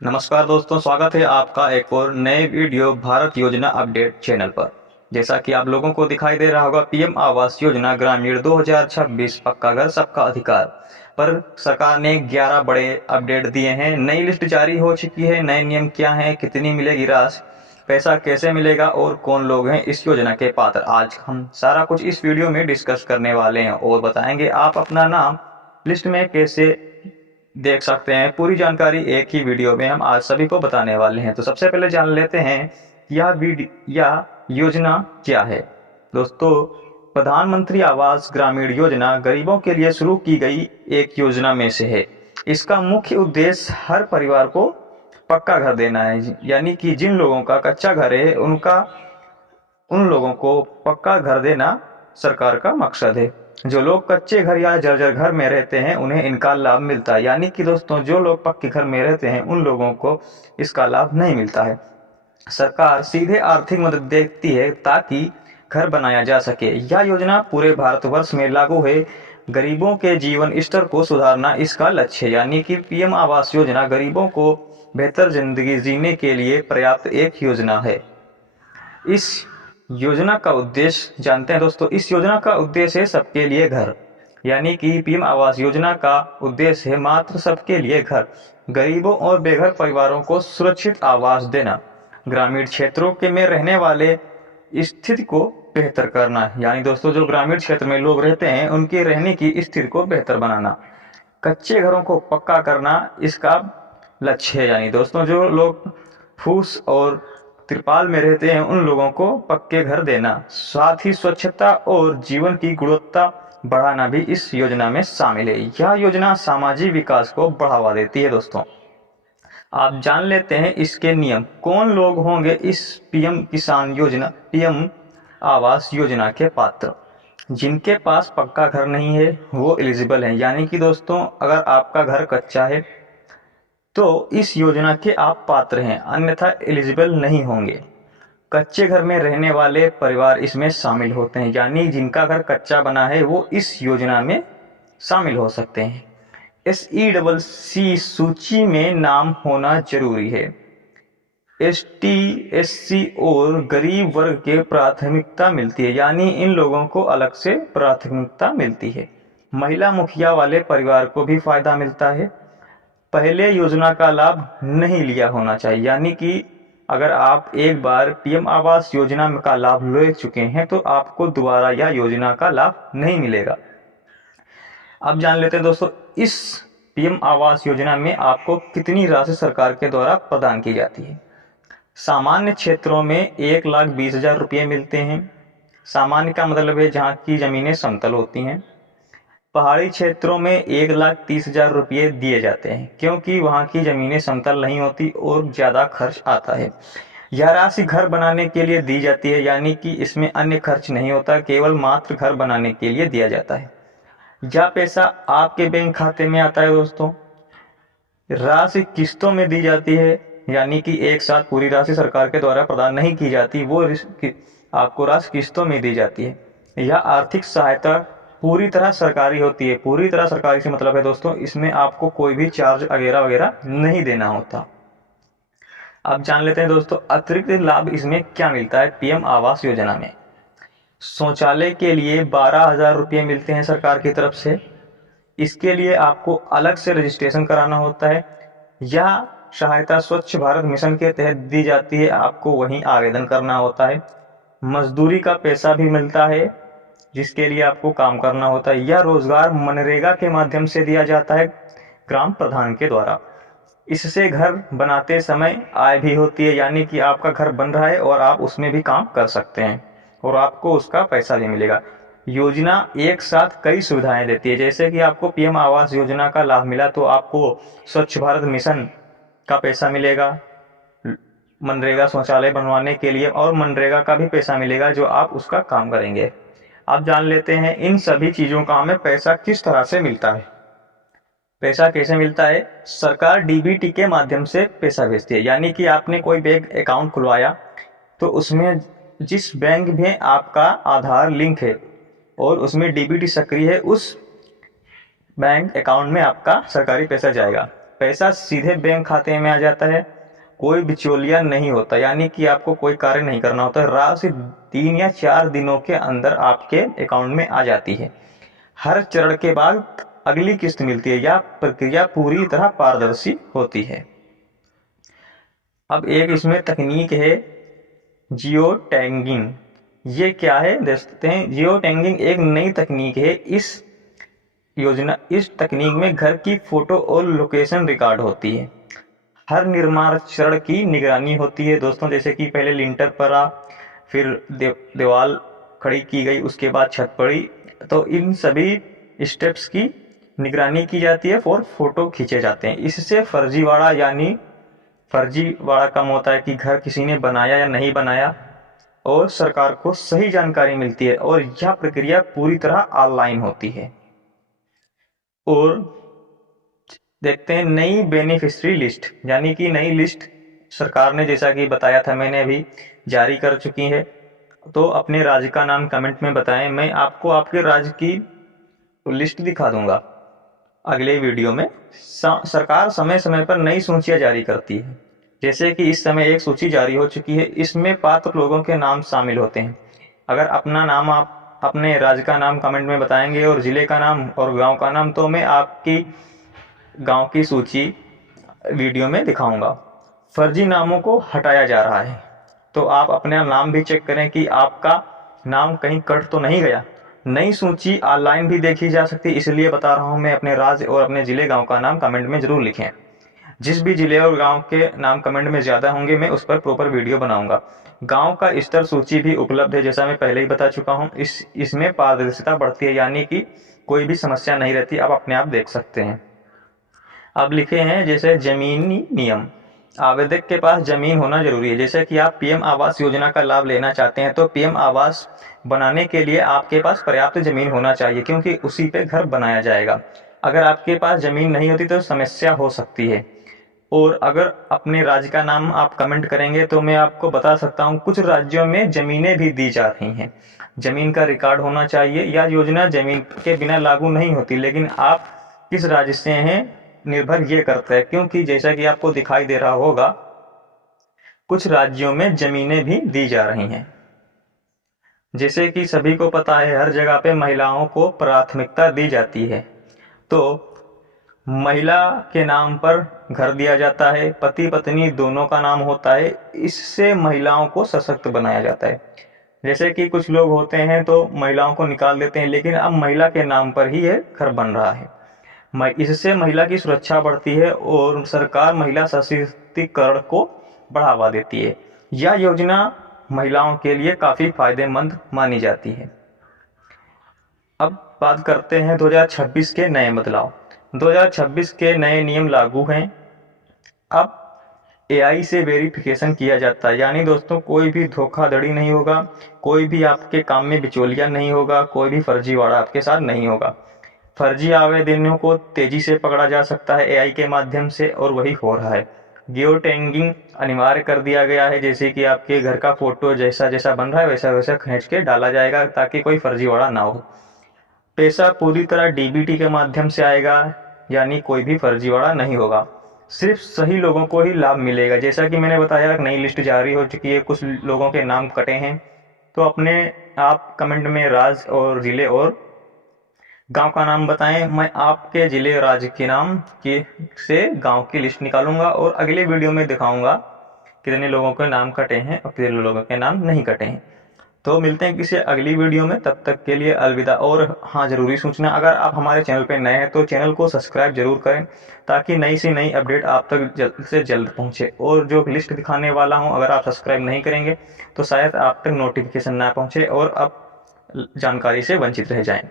नमस्कार दोस्तों, स्वागत है आपका एक और नए वीडियो भारत योजना अपडेट चैनल पर। जैसा कि आप लोगों को दिखाई दे रहा होगा, पीएम आवास योजना ग्रामीण 2026 पक्का घर सबका अधिकार पर सरकार ने 11 बड़े अपडेट दिए हैं। नई लिस्ट जारी हो चुकी है। नए नियम क्या हैं, कितनी मिलेगी राशि, पैसा कैसे मिलेगा और कौन लोग हैं इस योजना के पात्र, आज हम सारा कुछ इस वीडियो में डिस्कस करने वाले हैं और बताएंगे आप अपना नाम लिस्ट में कैसे देख सकते हैं। पूरी जानकारी एक ही वीडियो में हम आज सभी को बताने वाले हैं। तो सबसे पहले जान लेते हैं यह योजना क्या है। दोस्तों, प्रधानमंत्री आवास ग्रामीण योजना गरीबों के लिए शुरू की गई एक योजना में से है। इसका मुख्य उद्देश्य हर परिवार को पक्का घर देना है, यानी कि जिन लोगों का कच्चा घर है उन लोगों को पक्का घर देना सरकार का मकसद है। जो लोग कच्चे घर या जर्जर घर में रहते हैं उन्हें इनका लाभ मिलता है, यानी कि दोस्तों जो लोग पक्के घर में रहते हैं उन लोगों को इसका लाभ नहीं मिलता है। सरकार सीधे आर्थिक मदद देती है ताकि घर बनाया जा सके। यह योजना पूरे भारतवर्ष में लागू है। गरीबों के जीवन स्तर को सुधारना इसका लक्ष्य है, यानी कि पीएम आवास योजना गरीबों को बेहतर जिंदगी जीने के लिए पर्याप्त एक योजना है। इस योजना का उद्देश्य जानते हैं दोस्तों। इस योजना का उद्देश्य है सबके लिए घर, यानी कि पीएम आवास योजना का उद्देश्य है मात्र सबके लिए घर, गरीबों और बेघर परिवारों को सुरक्षित आवास देना, ग्रामीण क्षेत्रों के में रहने वाले स्थिति को बेहतर करना, यानी दोस्तों जो ग्रामीण क्षेत्र में लोग रहते हैं उनके रहने की स्थिति को बेहतर बनाना, कच्चे घरों को पक्का करना इसका लक्ष्य है, यानी दोस्तों जो लोग फूस और त्रिपाल में रहते हैं उन लोगों को पक्के घर देना। साथ ही स्वच्छता और जीवन की गुणवत्ता बढ़ाना भी इस योजना में शामिल है। यह योजना सामाजिक विकास को बढ़ावा देती है। दोस्तों, आप जान लेते हैं इसके नियम। कौन लोग होंगे इस पीएम आवास योजना के पात्र। जिनके पास पक्का घर नहीं है वो एलिजिबल हैं, यानी कि दोस्तों अगर आपका घर कच्चा है तो इस योजना के आप पात्र हैं, अन्यथा एलिजिबल नहीं होंगे। कच्चे घर में रहने वाले परिवार इसमें शामिल होते हैं, यानी जिनका घर कच्चा बना है वो इस योजना में शामिल हो सकते हैं। SECC सूची में नाम होना जरूरी है। ST SC और गरीब वर्ग के प्राथमिकता मिलती है, यानी इन लोगों को अलग से प्राथमिकता मिलती है। महिला मुखिया वाले परिवार को भी फायदा मिलता है। पहले योजना का लाभ नहीं लिया होना चाहिए, यानी कि अगर आप एक बार पीएम आवास योजना का लाभ ले चुके हैं तो आपको दोबारा यह योजना का लाभ नहीं मिलेगा। अब जान लेते हैं दोस्तों इस पीएम आवास योजना में आपको कितनी राशि सरकार के द्वारा प्रदान की जाती है। सामान्य क्षेत्रों में 1,20,000 रुपये मिलते हैं। सामान्य का मतलब है जहाँ की जमीनें समतल होती हैं। पहाड़ी क्षेत्रों में 1,30,000 रुपये दिए जाते हैं, क्योंकि वहाँ की जमीनें समतल नहीं होती और ज़्यादा खर्च आता है। यह राशि घर बनाने के लिए दी जाती है, यानी कि इसमें अन्य खर्च नहीं होता, केवल मात्र घर बनाने के लिए दिया जाता है। यह पैसा आपके बैंक खाते में आता है। दोस्तों, राशि किस्तों में दी जाती है, यानी कि एक साथ पूरी राशि सरकार के द्वारा प्रदान नहीं की जाती, वो आपको राशि किस्तों में दी जाती है। यह आर्थिक सहायता पूरी तरह सरकारी होती है। पूरी तरह सरकारी से मतलब है दोस्तों इसमें आपको कोई भी चार्ज वगैरह वगैरह नहीं देना होता। अब जान लेते हैं दोस्तों अतिरिक्त लाभ इसमें क्या मिलता है। पीएम आवास योजना में शौचालय के लिए 12,000 रुपये मिलते हैं सरकार की तरफ से। इसके लिए आपको अलग से रजिस्ट्रेशन कराना होता है। यह सहायता स्वच्छ भारत मिशन के तहत दी जाती है, आपको वहीं आवेदन करना होता है। मजदूरी का पैसा भी मिलता है जिसके लिए आपको काम करना होता है। यह रोजगार मनरेगा के माध्यम से दिया जाता है ग्राम प्रधान के द्वारा। इससे घर बनाते समय आय भी होती है, यानी कि आपका घर बन रहा है और आप उसमें भी काम कर सकते हैं और आपको उसका पैसा भी मिलेगा। योजना एक साथ कई सुविधाएं देती है, जैसे कि आपको पीएम आवास योजना का लाभ मिला तो आपको स्वच्छ भारत मिशन का पैसा मिलेगा, मनरेगा शौचालय बनवाने के लिए, और मनरेगा का भी पैसा मिलेगा जो आप उसका काम करेंगे। आप जान लेते हैं इन सभी चीजों का हमें पैसा किस तरह से मिलता है। पैसा कैसे मिलता है। सरकार डीबीटी के माध्यम से पैसा भेजती है, यानी कि आपने कोई बैंक अकाउंट खुलवाया तो उसमें जिस बैंक में आपका आधार लिंक है और उसमें डीबीटी सक्रिय है उस बैंक अकाउंट में आपका सरकारी पैसा जाएगा। पैसा सीधे बैंक खाते में आ जाता है, कोई बिचौलिया नहीं होता, यानी कि आपको कोई कार्य नहीं करना होता। राशि 3 या 4 दिनों के अंदर आपके अकाउंट में आ जाती है। हर चरण के बाद अगली किस्त मिलती है। यह प्रक्रिया पूरी तरह पारदर्शी होती है। अब एक इसमें तकनीक है जियो टैगिंग। ये क्या है देखते हैं। जियो टैगिंग एक नई तकनीक है। इस तकनीक में घर की फोटो और लोकेशन रिकॉर्ड होती है। हर निर्माण चरण की निगरानी होती है दोस्तों, जैसे कि पहले लिंटर पड़ा, फिर दीवार खड़ी की गई, उसके बाद छत पड़ी, तो इन सभी स्टेप्स की निगरानी की जाती है और फोटो खींचे जाते हैं। इससे फर्जीवाड़ा कम होता है कि घर किसी ने बनाया या नहीं बनाया, और सरकार को सही जानकारी मिलती है, और यह प्रक्रिया पूरी तरह ऑनलाइन होती है। और देखते हैं नई बेनिफिशियरी लिस्ट, यानी कि नई लिस्ट सरकार ने, जैसा कि बताया था मैंने, अभी जारी कर चुकी है। तो अपने राज्य का नाम कमेंट में बताएं, मैं आपको आपके राज्य की लिस्ट दिखा दूंगा अगले वीडियो में। सरकार समय समय पर नई सूचियां जारी करती है, जैसे कि इस समय एक सूची जारी हो चुकी है। इसमें पात्र लोगों के नाम शामिल होते हैं। अगर अपना नाम आप अपने राज्य का नाम कमेंट में बताएंगे और ज़िले का नाम और गांव का नाम, तो मैं आपकी गांव की सूची वीडियो में दिखाऊंगा। फर्जी नामों को हटाया जा रहा है, तो आप अपना नाम भी चेक करें कि आपका नाम कहीं कट तो नहीं गया। नई सूची ऑनलाइन भी देखी जा सकती है, इसलिए बता रहा हूं मैं। अपने राज्य और अपने ज़िले गांव का नाम कमेंट में ज़रूर लिखें। जिस भी जिले और गांव के नाम कमेंट में ज़्यादा होंगे, मैं उस पर प्रॉपर वीडियो बनाऊंगा। गांव का स्तर सूची भी उपलब्ध है, जैसा मैं पहले ही बता चुका हूं। इसमें पारदर्शिता बढ़ती है, यानी कि कोई भी समस्या नहीं रहती, आप अपने आप देख सकते हैं। अब लिखे हैं जैसे जमीनी नियम। आवेदक के पास जमीन होना जरूरी है। जैसे कि आप पीएम आवास योजना का लाभ लेना चाहते हैं, तो पीएम आवास बनाने के लिए आपके पास पर्याप्त जमीन होना चाहिए, क्योंकि उसी पे घर बनाया जाएगा। अगर आपके पास जमीन नहीं होती तो समस्या हो सकती है। और अगर अपने राज्य का नाम आप कमेंट करेंगे, तो मैं आपको बता सकता हूँ कुछ राज्यों में जमीनें भी दी जा रही हैं। जमीन का रिकॉर्ड होना चाहिए। यह योजना जमीन के बिना लागू नहीं होती, लेकिन आप किस राज्य से हैं निर्भर ये करता है, क्योंकि जैसा कि आपको दिखाई दे रहा होगा, कुछ राज्यों में जमीनें भी दी जा रही हैं। जैसे कि सभी को पता है, हर जगह पे महिलाओं को प्राथमिकता दी जाती है। तो महिला के नाम पर घर दिया जाता है, पति पत्नी दोनों का नाम होता है। इससे महिलाओं को सशक्त बनाया जाता है। जैसे कि कुछ लोग होते हैं तो महिलाओं को निकाल देते हैं, लेकिन अब महिला के नाम पर ही ये घर बन रहा है। इससे महिला की सुरक्षा बढ़ती है और सरकार महिला सशक्तिकरण को बढ़ावा देती है। यह योजना महिलाओं के लिए काफ़ी फायदेमंद मानी जाती है। अब बात करते हैं 2026 के नए बदलाव। 2026 के नए नियम लागू हैं। अब AI से वेरिफिकेशन किया जाता है, यानी दोस्तों कोई भी धोखाधड़ी नहीं होगा, कोई भी आपके काम में बिचौलिया नहीं होगा, कोई भी फर्जीवाड़ा आपके साथ नहीं होगा। फर्जी आवेदनों को तेजी से पकड़ा जा सकता है AI के माध्यम से, और वही हो रहा है। जियो टैगिंग अनिवार्य कर दिया गया है, जैसे कि आपके घर का फोटो जैसा जैसा बन रहा है वैसा वैसा खींच के डाला जाएगा, ताकि कोई फर्जीवाड़ा ना हो। पैसा पूरी तरह DBT के माध्यम से आएगा, यानी कोई भी फर्जीवाड़ा नहीं होगा। सिर्फ सही लोगों को ही लाभ मिलेगा। जैसा कि मैंने बताया, नई लिस्ट जारी हो चुकी है, कुछ लोगों के नाम कटे हैं, तो अपने आप कमेंट में राज्य और ज़िले और गांव का नाम बताएं। मैं आपके ज़िले राज्य के नाम के से गांव की लिस्ट निकालूंगा और अगले वीडियो में दिखाऊंगा कितने लोगों के नाम कटे हैं और कितने लोगों के नाम नहीं कटे हैं। तो मिलते हैं किसी अगली वीडियो में, तब तक के लिए अलविदा। और हाँ, ज़रूरी सूचना, अगर आप हमारे चैनल पर नए हैं तो चैनल को सब्सक्राइब जरूर करें, ताकि नई से नई अपडेट आप तक जल्द से जल्द पहुँचे। और जो लिस्ट दिखाने वाला हूँ, अगर आप सब्सक्राइब नहीं करेंगे तो शायद आप तक नोटिफिकेशन ना पहुँचे और आप जानकारी से वंचित रह जाएं।